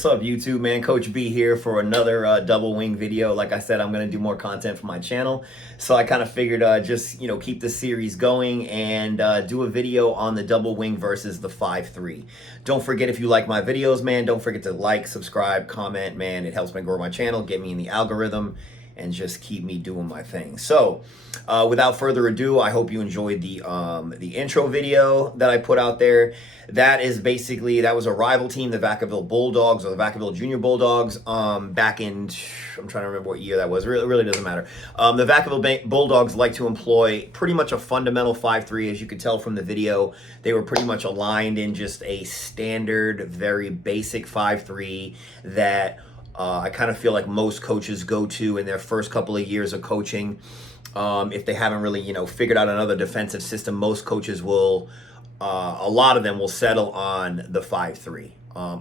What's up, YouTube, man? Coach B here for another double wing video. Like I said, I'm going to do more content for my channel. So I kind of figured just, keep the series going and do a video on the double wing versus the 5-3. Don't forget, if you like my videos, man, don't forget to like, subscribe, comment, man. It helps me grow my channel, get me in the algorithm, and just keep me doing my thing. So without further ado, I hope you enjoyed the intro video that I put out there. That was a rival team, the Vacaville Bulldogs, or the Vacaville Junior Bulldogs, back in, I'm trying to remember what year that was. It really doesn't matter. The Vacaville Bulldogs like to employ pretty much a fundamental 5-3. As you could tell from the video, they were pretty much aligned in just a standard, very basic 5-3 that I kind of feel like most coaches go to in their first couple of years of coaching. If they haven't really, figured out another defensive system, most coaches will, a lot of them will settle on the 5-3.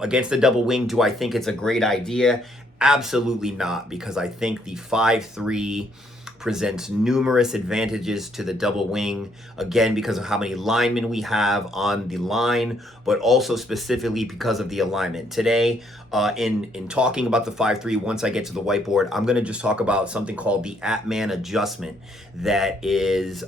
Against the double wing, do I think it's a great idea? Absolutely not, because I think the 5-3 presents numerous advantages to the double wing, again, because of how many linemen we have on the line, but also specifically because of the alignment. Today, in talking about the 5-3, once I get to the whiteboard, I'm going to just talk about something called the Atman adjustment that is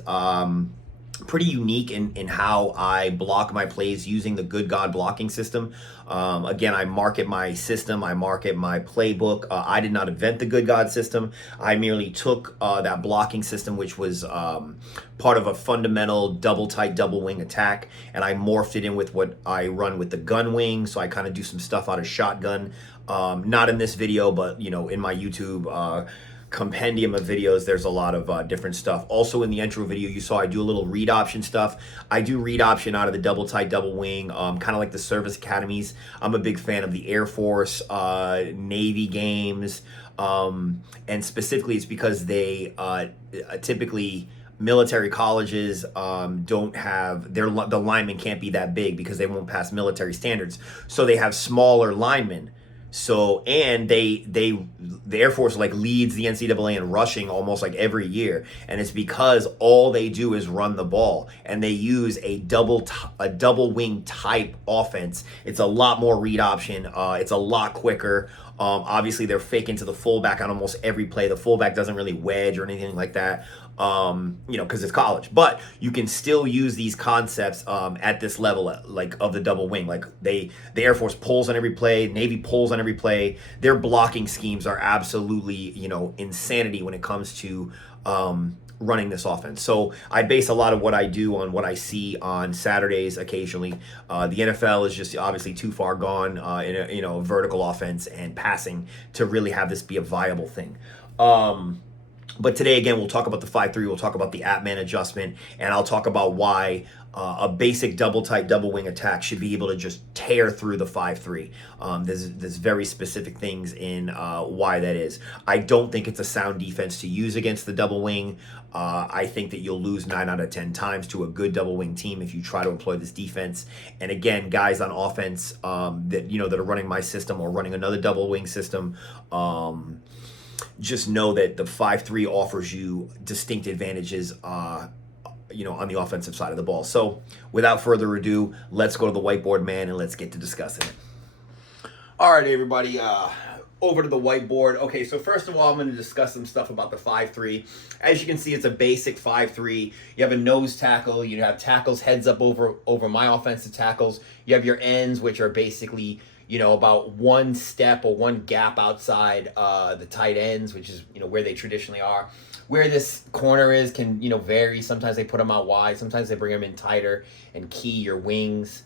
pretty unique in how I block my plays using the Good God blocking system. Again, I market my system, I market my playbook. I did not invent the Good God system. I merely took that blocking system, which was part of a fundamental double tight double wing attack, and I morphed it in with what I run with the gun wing. So I kind of do some stuff out of shotgun. Not in this video, but in my YouTube compendium of videos, there's a lot of different stuff. Also in the intro video, you saw I do a little read option stuff. I do read option out of the double tight double wing, kind of like the service academies. I'm a big fan of the Air Force, Navy games, and specifically it's because they typically, military colleges don't have the linemen can't be that big because they won't pass military standards, so they have smaller linemen. So, and the Air Force leads the NCAA in rushing almost like every year, and it's because all they do is run the ball, and they use a double wing type offense. It's a lot more read option. It's a lot quicker. Obviously, they're faking to the fullback on almost every play. The fullback doesn't really wedge or anything like that, because it's college. But you can still use these concepts at this level, of the double wing. The Air Force pulls on every play, Navy pulls on every play. Their blocking schemes are absolutely, insanity when it comes to running this offense. So I base a lot of what I do on what I see on Saturdays occasionally. The NFL is just obviously too far gone in a vertical offense and passing to really have this be a viable thing. But today, again, we'll talk about the 5-3, we'll talk about the Atman adjustment, and I'll talk about why a basic double tight double wing attack should be able to just tear through the 5-3. There's very specific things in why that is. I don't think it's a sound defense to use against the double wing. I think that you'll lose 9 out of 10 times to a good double wing team if you try to employ this defense. And again, guys on offense that are running my system or running another double wing system, just know that the 5-3 offers you distinct advantages on the offensive side of the ball. So without further ado, let's go to the whiteboard, man, and let's get to discussing it. All right, everybody, over to the whiteboard. Okay, so first of all, I'm going to discuss some stuff about the 5-3. As you can see, it's a basic 5-3. You have a nose tackle. You have tackles heads up over my offensive tackles. You have your ends, which are basically about one step or one gap outside the tight ends, which is, where they traditionally are. Where this corner is can, vary. Sometimes they put them out wide. Sometimes they bring them in tighter and key your wings.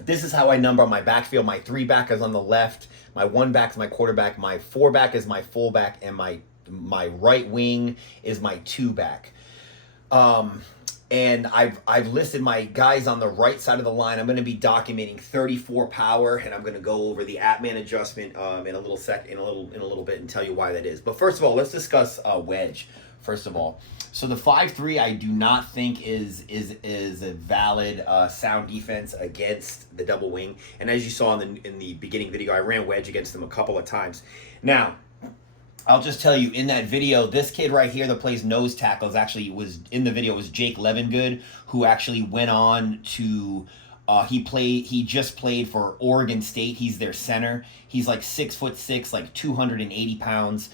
This is how I number my backfield. My 3-back is on the left. My 1-back is my quarterback. My 4-back is my fullback. And my right wing is my 2-back. And I've listed my guys on the right side of the line. I'm going to be documenting 34 power, and I'm going to go over the Atman adjustment in a little bit and tell you why that is. But first of all, let's discuss wedge. First of all, so the 5-3 I do not think is a valid sound defense against the double wing. And as you saw in the beginning video, I ran wedge against them a couple of times. Now, I'll just tell you, in that video, this kid right here that plays nose tackles was in the video was Jake Levengood, who actually went on to He just played for Oregon State. He's their center. He's like 6'6", like 280 pounds.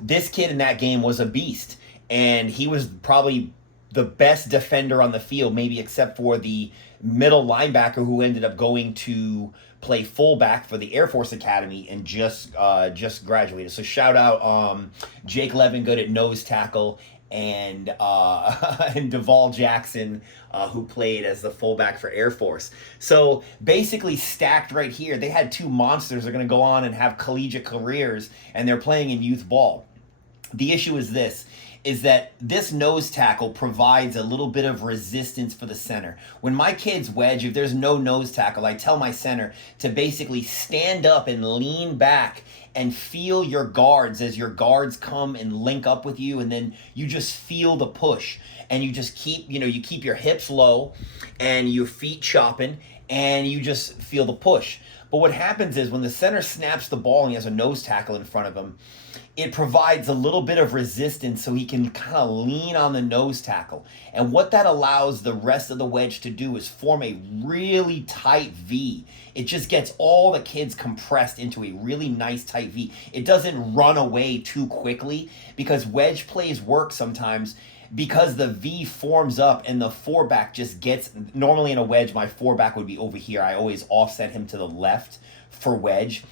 This kid in that game was a beast, and he was probably the best defender on the field, maybe except for the middle linebacker who ended up going to play fullback for the Air Force Academy and just graduated. So shout out Jake Levingood at nose tackle, and and Duvall Jackson, who played as the fullback for Air Force. So basically stacked right here. They had two monsters that are going to go on and have collegiate careers, and they're playing in youth ball. The issue is that this nose tackle provides a little bit of resistance for the center. When my kids wedge, if there's no nose tackle, I tell my center to basically stand up and lean back and feel your guards as your guards come and link up with you, and then you just feel the push, and you just keep, you keep your hips low and your feet chopping, and you just feel the push. But what happens is when the center snaps the ball and he has a nose tackle in front of him, it provides a little bit of resistance so he can kind of lean on the nose tackle. And what that allows the rest of the wedge to do is form a really tight V. It just gets all the kids compressed into a really nice tight V. It doesn't run away too quickly, because wedge plays work sometimes because the V forms up and the foreback just gets, normally in a wedge, my foreback would be over here. I always offset him to the left for wedge.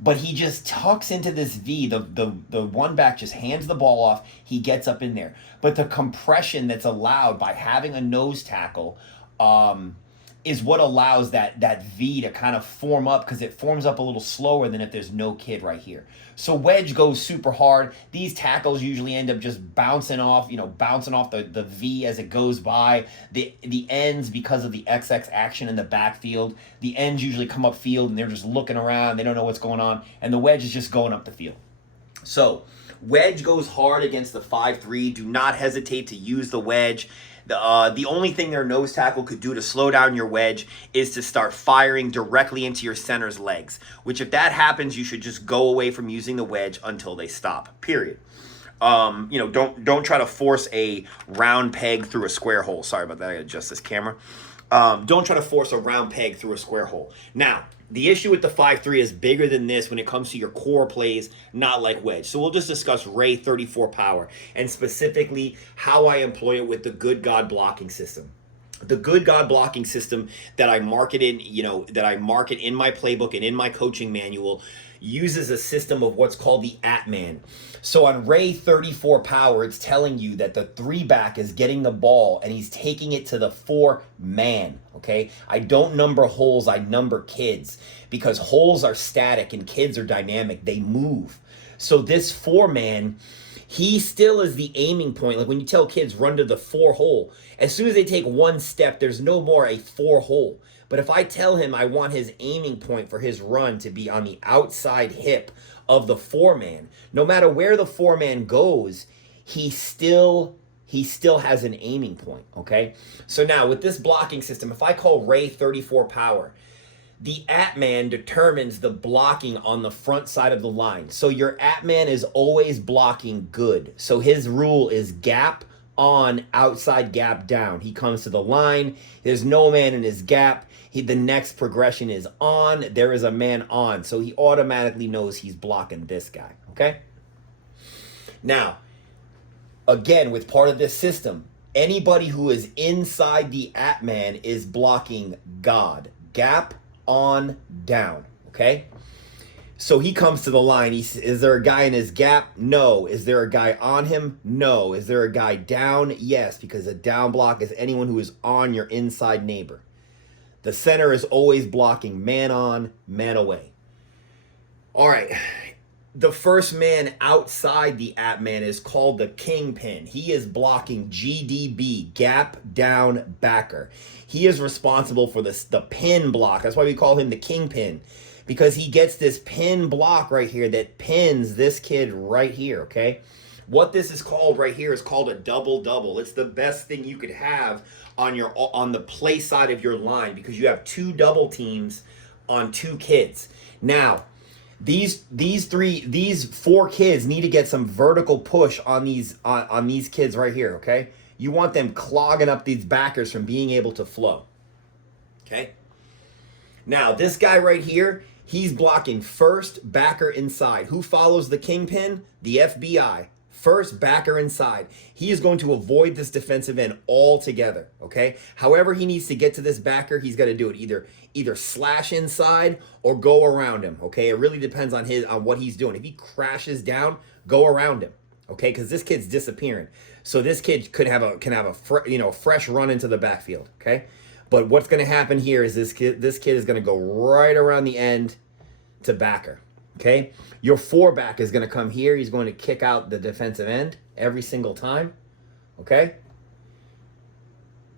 But he just tucks into this V. The one back just hands the ball off. He gets up in there. But the compression that's allowed by having a nose tackle is what allows that V to kind of form up, because it forms up a little slower than if there's no kid right here. So wedge goes super hard. These tackles usually end up just bouncing off the V as it goes by. The ends, because of the XX action in the backfield, the ends usually come up field and they're just looking around. They don't know what's going on. And the wedge is just going up the field. So wedge goes hard against the 5-3. Do not hesitate to use the wedge. The only thing their nose tackle could do to slow down your wedge is to start firing directly into your center's legs, which if that happens, you should just go away from using the wedge until they stop, period. Don't try to force a round peg through a square hole. Sorry about that, I gotta adjust this camera. Don't try to force a round peg through a square hole. Now, the issue with the 5-3 is bigger than this when it comes to your core plays, not like wedge. So we'll just discuss Ray 34 power, and specifically how I employ it with the Good God blocking system. The Good God blocking system that I market in my playbook and in my coaching manual uses a system of what's called the Atman. So on Ray 34 power, it's telling you that the 3-back is getting the ball and he's taking it to the 4-man, okay? I don't number holes, I number kids, because holes are static and kids are dynamic, they move. So this 4-man, he still is the aiming point. Like when you tell kids run to the 4 hole, as soon as they take one step, there's no more a 4 hole. But if I tell him I want his aiming point for his run to be on the outside hip of the 4-man, no matter where the 4-man goes, he still has an aiming point, okay? So now with this blocking system, if I call Ray 34 power, the Atman determines the blocking on the front side of the line. So your Atman is always blocking good. So his rule is gap on, outside gap down. He comes to the line. There's no man in his gap. The next progression is on. There is a man on. So he automatically knows he's blocking this guy, okay? Now, again, with part of this system, anybody who is inside the Atman is blocking God. Gap on, down, okay? So he comes to the line. Is there a guy in his gap? No. Is there a guy on him? No. Is there a guy down? Yes, because a down block is anyone who is on your inside neighbor. The center is always blocking man on, man away. All right. The first man outside the Atman is called the kingpin. He is blocking GDB, gap down backer. He is responsible for the pin block. That's why we call him the kingpin, because he gets this pin block right here that pins this kid right here, okay? What this is called right here is called a double-double. It's the best thing you could have on the play side of your line, because you have 2 double teams on 2 kids. Now, these 4 kids need to get some vertical push on these kids right here, okay? You want them clogging up these backers from being able to flow. Okay? Now, this guy right here, he's blocking first, backer, inside. Who follows the kingpin? The FBI. First, backer, inside. He is going to avoid this defensive end altogether, okay? However he needs to get to this backer, he's got to do it. Either slash inside or go around him, okay? It really depends on what he's doing. If he crashes down, go around him, okay? Because this kid's disappearing. So this kid can have a fresh run into the backfield, okay? But what's going to happen here is this kid is going to go right around the end to backer, okay? Your 4-back is going to come here. He's going to kick out the defensive end every single time, okay?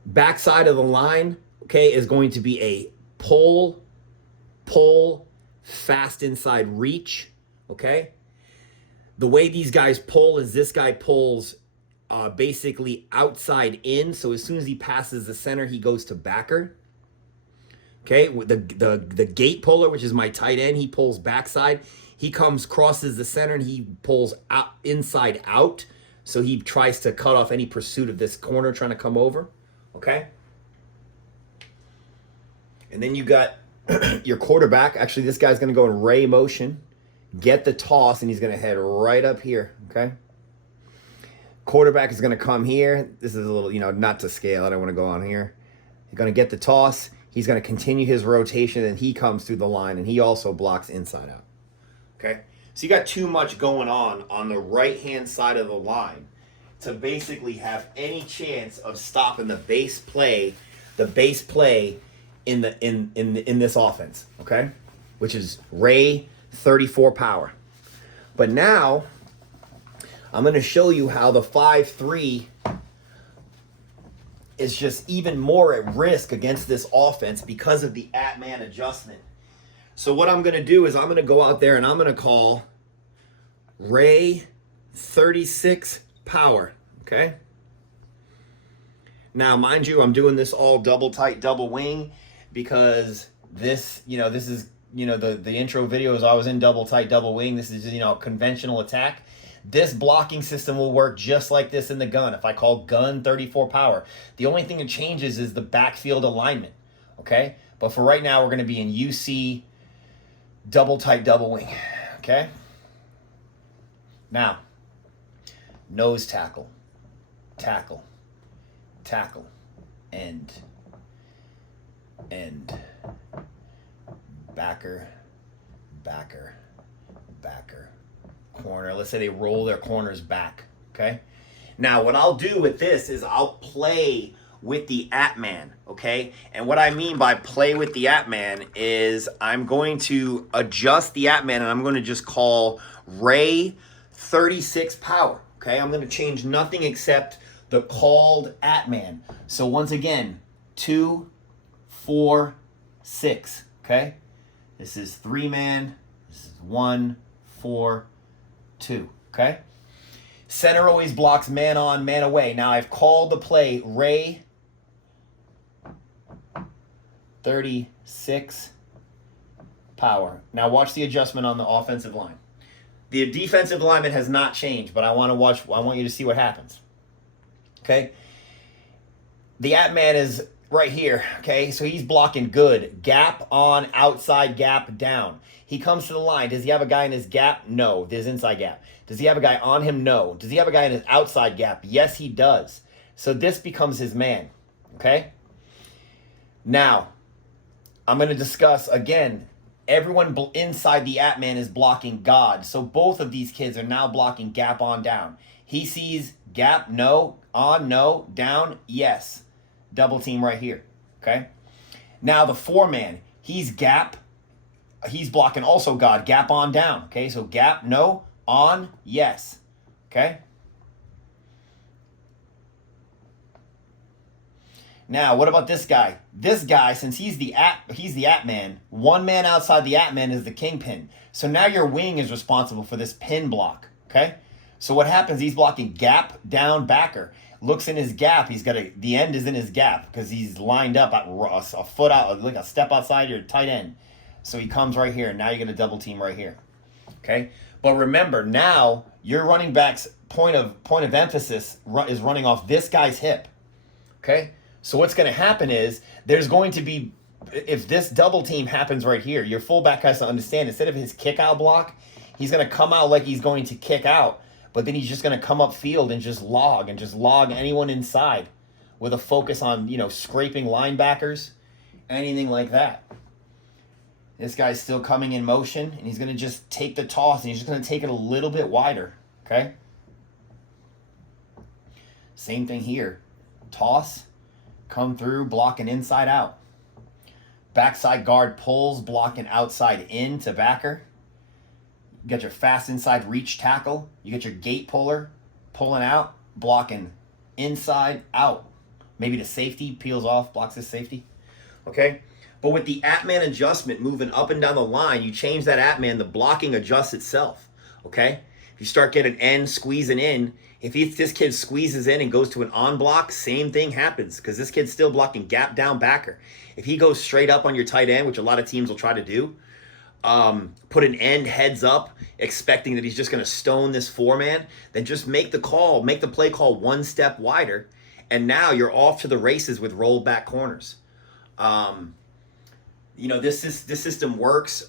Backside of the line, okay, is going to be a pull, fast inside reach, okay? The way these guys pull is this guy pulls basically outside in. So as soon as he passes the center, he goes to backer. Okay, the gate puller, which is my tight end, he pulls backside. He crosses the center, and he pulls out inside out. So he tries to cut off any pursuit of this corner trying to come over. Okay. And then you got your quarterback. Actually, this guy's going to go in ray motion, get the toss, and he's going to head right up here. Okay. Quarterback is going to come here. This is a little, not to scale. I don't want to go on here. He's going to get the toss. He's going to continue his rotation, and he comes through the line, and he also blocks inside out. Okay? So you got too much going on the right-hand side of the line to basically have any chance of stopping the base play in this offense, okay? Which is Ray 34 power. But now I'm going to show you how the 5-3 is just even more at risk against this offense because of the Atman adjustment. So what I'm going to do is I'm going to go out there and I'm going to call Ray 36 power, okay? Now, mind you, I'm doing this all double tight, double wing because this is, the intro videos, I was in double tight, double wing. This is, conventional attack. This blocking system will work just like this in the gun. If I call gun 34 power, the only thing that changes is the backfield alignment, okay? But for right now, we're going to be in UC double tight, double wing, okay? Now, nose tackle, tackle, tackle, end, backer, backer, backer, corner. Let's say they roll their corners back, okay? Now, what I'll do with this is I'll play with the Atman, okay? And what I mean by play with the Atman is I'm going to adjust the Atman and I'm going to just call Ray 36 power, okay? I'm going to change nothing except the called Atman. So once again, 2, 4, 6, okay? This is 3-man, this is 1, 4, 2, okay? Center always blocks man on, man away. Now I've called the play Ray 36 power. Now watch the adjustment on the offensive line. The defensive lineman has not changed, but I want you to see what happens. Okay? The Atman is right here, okay? So he's blocking good. Gap on, outside gap down. He comes to the line. Does he have a guy in his gap? No. There's inside gap. Does he have a guy on him? No. Does he have a guy in his outside gap? Yes, he does. So this becomes his man, okay? Now, I'm going to discuss, again, everyone inside the Atman is blocking God. So both of these kids are now blocking gap on, down. He sees gap, no. On, no. Down, yes. Double team right here, okay? Now the 4-man, he's gap. He's blocking also God. Gap on, down, okay? So gap, no. On, yes, okay? Now, what about this guy? This guy, since he's the Atman, 1 man outside the Atman is the kingpin. So now your wing is responsible for this pin block, okay? So what happens, he's blocking gap, down, backer. Looks in his gap, the end is in his gap because he's lined up at a foot out, like a step outside your tight end. So he comes right here, and now you're going to double team right here, okay? But remember, now your running back's point of emphasis is running off this guy's hip, okay? So what's going to happen is there's going to be if this double team happens right here, your fullback has to understand, instead of his kick out block, he's going to come out like he's going to kick out, but then he's just going to come up field and just log anyone inside with a focus on, you know, scraping linebackers, anything like that. This guy's still coming in motion, and he's going to just take the toss, and he's just going to take it a little bit wider, okay? Same thing here. Toss, come through, blocking inside out. Backside guard pulls, blocking outside in to backer. You got your fast inside reach tackle. You got your gate puller, pulling out, blocking inside out. Maybe the safety peels off, blocks his safety. Okay? But with the Atman adjustment moving up and down the line, you change that Atman, the blocking adjusts itself. Okay? If you start getting end squeezing in, if this kid squeezes in and goes to an on block, same thing happens, because this kid's still blocking gap down backer. If he goes straight up on your tight end, which a lot of teams will try to do, put an end heads up, expecting that he's just going to stone this four-man, then just make the call, make the play call one step wider, and now you're off to the races with rolled back corners. You know, this system works.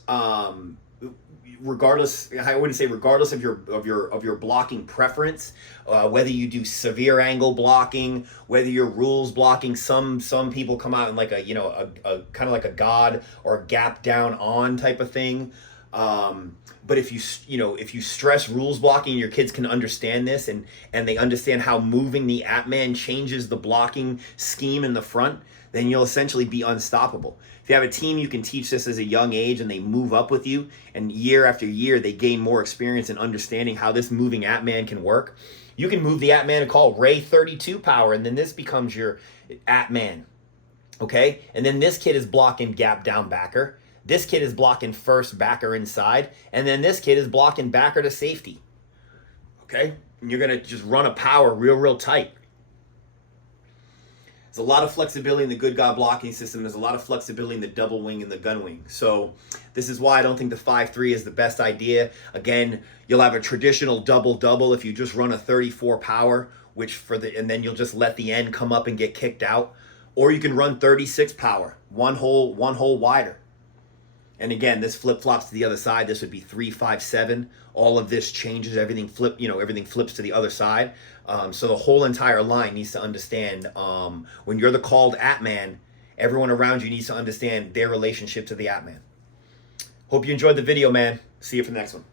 Regardless, I wouldn't say regardless of your blocking preference, whether you do severe angle blocking, whether you're rules blocking. Some people come out in like a, you know, a kind of like a god or a gap down on type of thing. But if you stress rules blocking, your kids can understand this, and they understand how moving the Atman changes the blocking scheme in the front, then you'll essentially be unstoppable. If you have a team, you can teach this as a young age, and they move up with you, and year after year they gain more experience in understanding how this moving Atman can work. You can move the Atman and call Ray 32 power, and then this becomes your Atman. Okay? And then this kid is blocking gap down backer. This kid is blocking first backer inside, and then this kid is blocking backer to safety. Okay? And you're going to just run a power real tight. There's a lot of flexibility in the good God blocking system. There's a lot of flexibility in the double wing and the gun wing. So this is why I don't think the 5-3 is the best idea. Again, you'll have a traditional double-double if you just run a 34 power, and then you'll just let the end come up and get kicked out. Or you can run 36 power, one hole wider. And again, this flip-flops to the other side. This would be 3-5-7. All of this changes. Everything flips to the other side. So the whole entire line needs to understand, when you're the called Atman, everyone around you needs to understand their relationship to the Atman. Hope you enjoyed the video, man. See you for the next one.